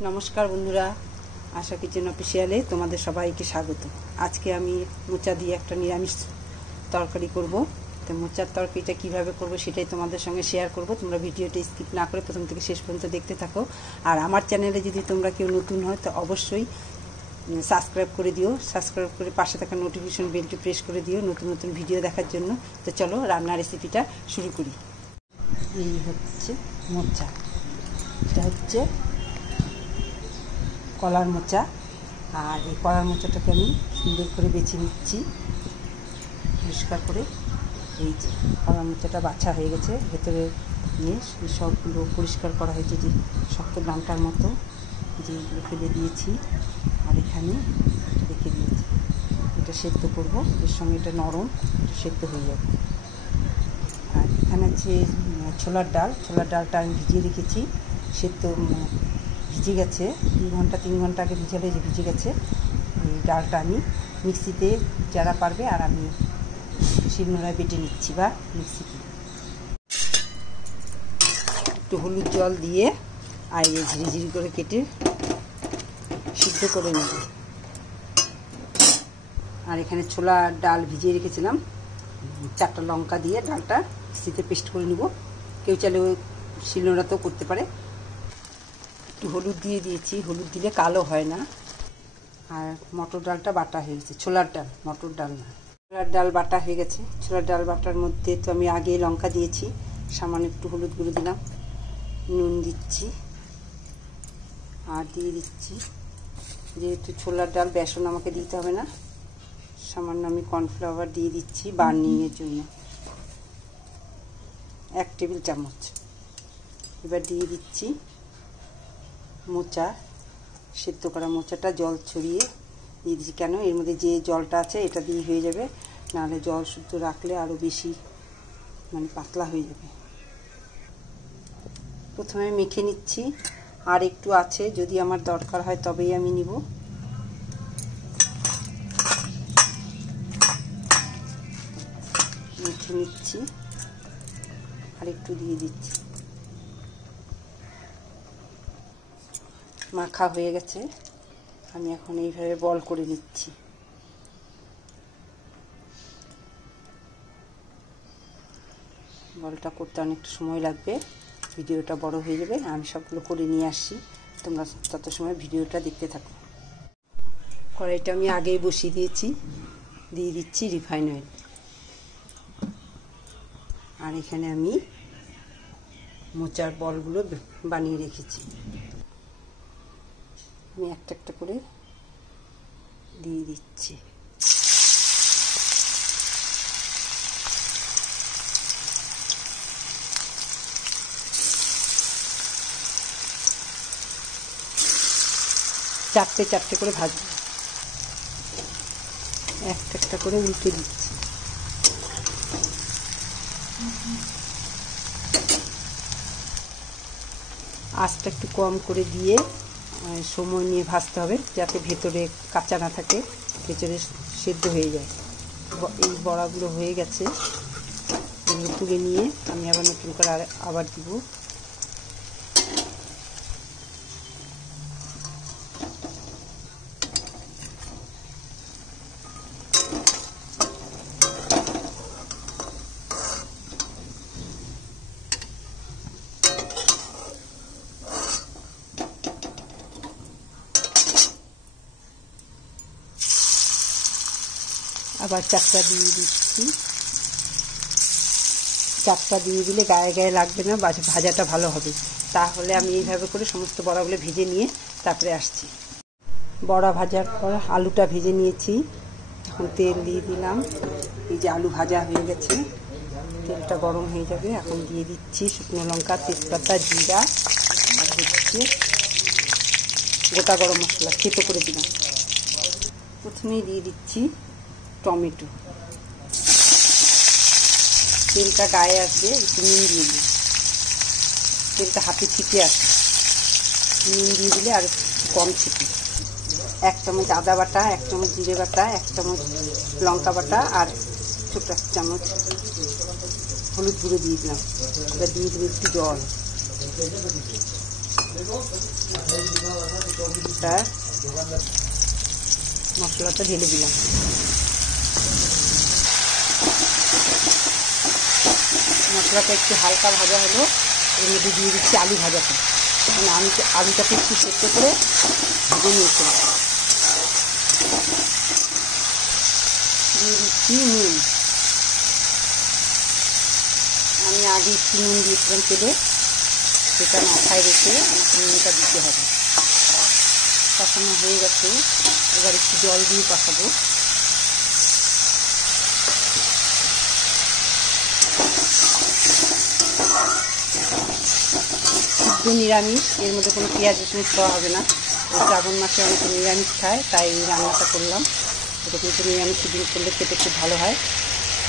नमस्कार बंधुरा आशा किचेन अफिशियाले तुम्हारे सबाइके स्वागत। आज के आमी मोचा दिए एक निरामिष तरकारी करब। तो मोचार तरकारिटा किभाबे करब सेटाई तुम्हारे संगे शेयर करब। तोमरा भिडियोटा स्किप ना करे प्रथम थेके शेष पर्यन्त देखते थाको। और आमार चैनेले यदि तोमरा केउ नतुन हय तो अवश्यई सबस्क्राइब करे दिओ। सबस्क्राइब करे पाशे थाका नोटिफिकेशन बेलटी प्रेस करे दिओ नतुन नतुन भिडियो देखार जन्य। तो चलो रान्ना रेसिपिटा शुरू करी। এই হচ্ছে মোচা, এটা হচ্ছে কলার মোচা। আর এই কলার মোচাটাকে আমি সুন্দর করে বেছে নিচ্ছি পরিষ্কার করে। এই যে কলার মোচাটা বাছা হয়ে গেছে, ভেতরে নিয়ে সবগুলো পরিষ্কার করা হয়েছে, যে শক্ত ডাঁটার মতো যেগুলো ফেলে দিয়েছি। আর এখানে রেখে দিয়েছি, এটা সেদ্ধ করব। এর সঙ্গে এটা নরম, এটা সেদ্ধ হয়ে যাবে। আর এখানে আছে ছোলার ডাল। ছোলার ডালটা আমি ভিজিয়ে রেখেছি, সেদ্ধ ভিজে গেছে। 2 ঘন্টা 3 ঘন্টা আগে ভিজালে যে ভিজে গেছে। এই ডালটা আমি মিক্সিতে যারা পারবে, আর আমি শিলনোড়ায় বেটে নিচ্ছি বা মিক্সিতে। একটু হলুদ জল দিয়ে আর এই ঝিরিঝিরি করে কেটে সিদ্ধ করে নেব। আর এখানে ছোলার ডাল ভিজিয়ে রেখেছিলাম, 4টা লঙ্কা দিয়ে ডালটা মিক্সিতে পেস্ট করে নেব। কেউ চাইলে শিলনোড়াতেও করতে পারে। একটু হলুদ দিয়ে দিয়েছি, হলুদ দিলে কালো হয় না। আর মটর ডালটা বাটা হয়ে গেছে, ছোলার ডাল, মটর ডাল না। ছোলার ডাল বাটা হয়ে গেছে। ছোলার ডাল বাটার মধ্যে তো আমি আগে লঙ্কা দিয়েছি, সামান্য একটু হলুদ গুঁড়ো দিলাম, নুন দিচ্ছি, আর দিয়ে দিচ্ছি, যেহেতু ছোলার ডাল বেসন আমাকে দিতে হবে না, সামান্য আমি কর্নফ্লাওয়ার দিয়ে দিচ্ছি বার্নিংয়ের জন্য, 1 টেবিল চামচ। এবার দিয়ে দিচ্ছি মোচা, সেদ্ধ করা মোচাটা জল ছড়িয়ে দিয়ে দিচ্ছি। কেন, এর মধ্যে যে জলটা আছে এটা দিয়ে হয়ে যাবে, নাহলে জল শুদ্ধ রাখলে আরও বেশি পাতলা হয়ে যাবে। প্রথমে মেখে নিচ্ছি, আর একটু আছে, যদি আমার দরকার হয় তবেই আমি নিব। মেখে নিচ্ছি, আর একটু দিয়ে দিচ্ছি। মাখা হয়ে গেছে, আমি এখন এইভাবে বল করে নিচ্ছি। বলটা করতে অনেকটা সময় লাগবে, ভিডিওটা বড় হয়ে যাবে। আমি সবগুলো করে নিয়ে আসছি, তোমরা তত সময় ভিডিওটা দেখতে থাকো। কড়াইটা আমি আগেই বসিয়ে দিয়েছি, দিয়ে দিচ্ছি রিফাইন অয়েল। আর এখানে আমি মোচার বলগুলো বানিয়ে রেখেছি, আমি একটা একটা করে দিয়ে দিচ্ছি। চারটে করে ভাজবো, একটা একটা করে উল্টে দিচ্ছি। আঁচটা একটু কম করে দিয়ে সময় নিয়ে ভাজতে হবে, যাতে ভেতরে কাঁচা না থাকে, ভেতরে সেদ্ধ হয়ে যায়। এই বড়াগুলো হয়ে গেছে, এগুলো তুলে নিয়ে আমি আবার নতুন করে আবার দিব। আবার 4টা দিয়ে দিচ্ছি। 4টা দিয়ে দিলে গায়ে গায়ে লাগবে না, ভাজাটা ভালো হবে। তাহলে আমি এইভাবে করে সমস্ত বড়াগুলো ভেজে নিয়ে তারপরে আসছি। বড়া ভাজার পর আলুটা ভেজে নিয়েছি, এখন তেল দিয়ে দিলাম। এই যে আলু ভাজা হয়ে গেছে, তেলটা গরম হয়ে যাবে। এখন দিয়ে দিচ্ছি শুকনো লঙ্কা, তেজপাতা, জিরা, আর হচ্ছে গোটা গরম মশলা থেতো করে দিলাম। প্রথমেই দিয়ে দিচ্ছি টমেটো। তেলটা গায়ে আসবে, একটু নুন দিয়ে দিই, তেলটা হাতে ছিটে আসে, নুন দিয়ে দিলে আর কম ছিটে। 1 চামচ আদা বাটা, 1 চামচ জিরে বাটা, 1 চামচ লঙ্কা বাটা, আর ছোট 1 চামচ হলুদ গুঁড়ো দিয়ে দিলাম। এবার দিয়ে দিলে একটু জল। এবার মশলাটা ঢেলে দিলাম। মশলাটা একটু হালকা ভাজা হলো, এর মধ্যে দিয়ে দিচ্ছি আলু ভাজাটা। মানে আমি আলুটাকে একটু সেদ্ধ করে ভেজে নিয়েছিলাম। দিয়ে দিচ্ছি নুন। আমি আগে একটু নুন দিয়েছিলাম তেলে, সেটা মাথায় রেখে আমাকে নুনটা দিতে হবে। কষানো হয়ে গেছে, এবার একটু জল দিয়ে কষাবো। শুদ্ধ নিরামিষ, এর মধ্যে কোনো পেঁয়াজ রসুন খাওয়া হবে না। এই শ্রাবণ মাসে অনেকে নিরামিষ খায়, তাই এই রান্নাটা করলাম। এটা কিন্তু নিরামিষ দিন করলে খেতে খুব ভালো হয়।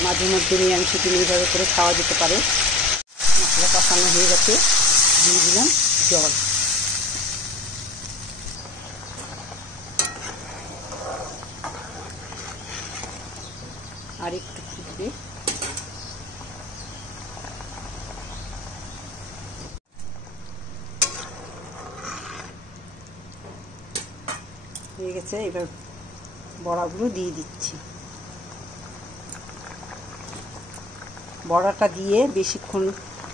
মাঝে মধ্যে নিরামিষ দিন এইভাবে করে খাওয়া যেতে পারে। মশলা কষানো হয়ে গেছে, দিয়ে দিলাম জল। আর একটু ফুটবে। হয়ে গেছে, এবার বড়াগুলো দিয়ে দিচ্ছি। বড়াটা দিয়ে বেশিক্ষণ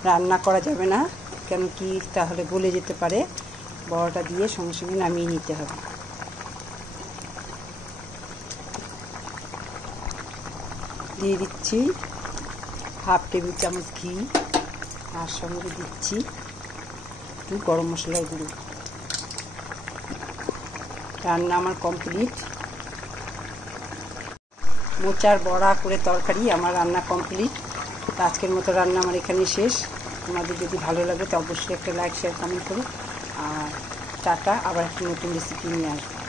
রান্না করা যাবে না, কেন কি তাহলে গলে যেতে পারে। বড়াটা দিয়ে সঙ্গে সঙ্গে নামিয়ে নিতে হবে। দিয়ে দিচ্ছি হাফ টেবিল চামচ ঘি, আর সঙ্গে দিচ্ছি একটু গরম মশলার গুঁড়ো। রান্না আমার কমপ্লিট। মোচার বড়া করে তরকারি আমার রান্না কমপ্লিট। আজকের মতো রান্না আমার এখানে শেষ। তোমাদের যদি ভালো লাগে তো অবশ্যই একটা লাইক, শেয়ার, কমেন্ট করো। আর টাটা, আবার একটা নতুন রেসিপি নিয়ে আসবো।